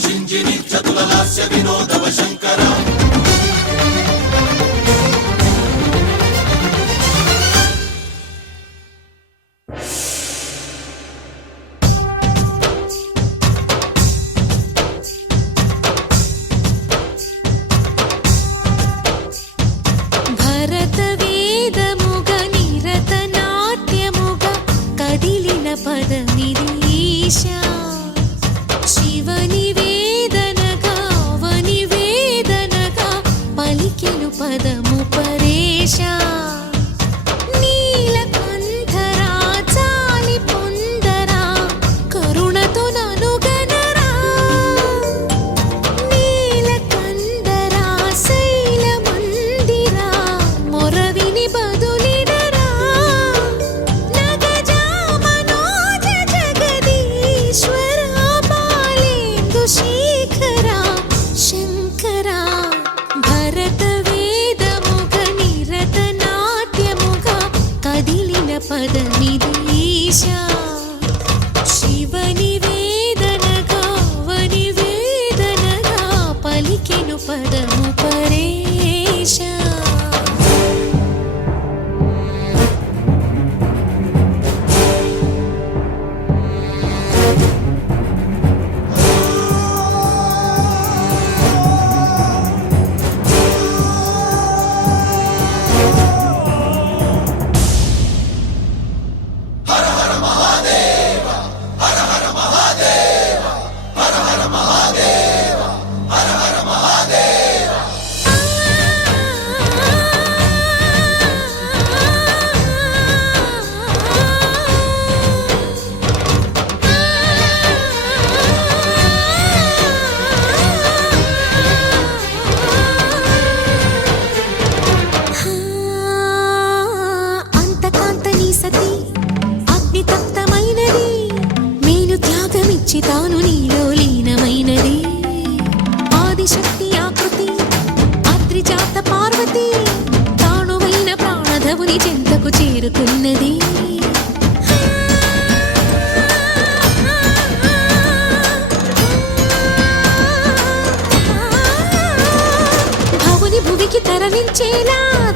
शिञ्जिनि चतुललास्य विनोदव शङ्कर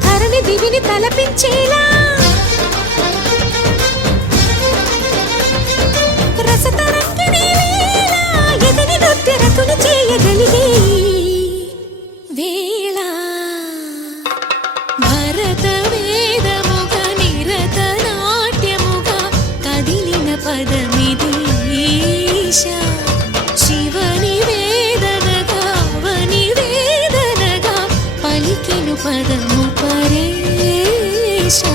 ధరణి దివిని తలపించేలా రసతరంగిణి వేళ ఎదని నృత్యరతులు చేయగలిగే వేళ భరత వేదముగ నిరత నాట్యముగా కదిలిన పదమిది ఈశా శివని వేదనగా వని వేదనగా పలికెను పదము పరేశా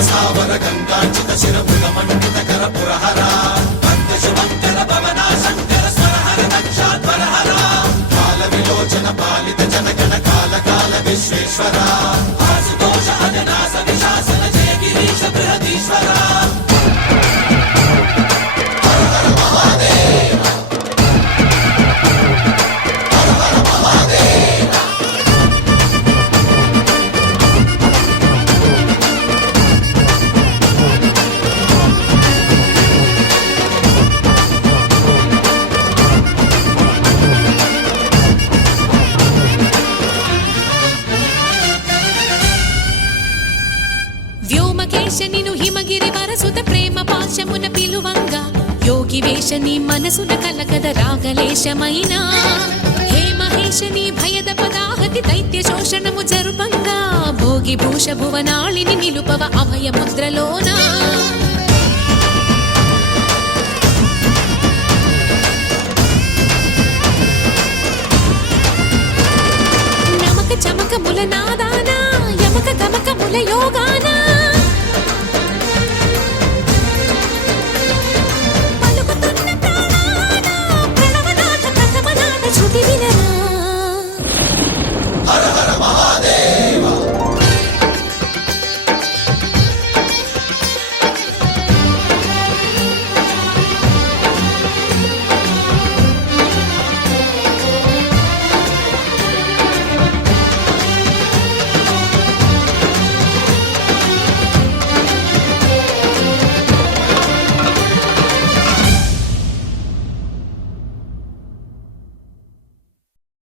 सावर गंगाचित शिरभृत मंडित कर पुरहरा वंद शुभंकर भवना शंकर स्वरहर दक्षाध्वर हरा काल विलोचन पालित जनगण काल काल विश्वेश्वरा आशुतोष अजनास विशासन जय गिरीश बृहदीश्वरा हर हर महादेव हर हर महादेव వ్యోమకేశనిను హిమగిరి వరసుత ప్రేమ పాశమున పిలువంగా యోగి వేషని మనసున కలగద రాగలేశమైన హే మహేశని భయద పదాహతి దైత్య శోషణము జరుపంగా భోగి భూష భువనాళిని నిలుపవ అభయ ముద్రలోన నమక చమకముల నాదాన యమక గమకముల యోగాన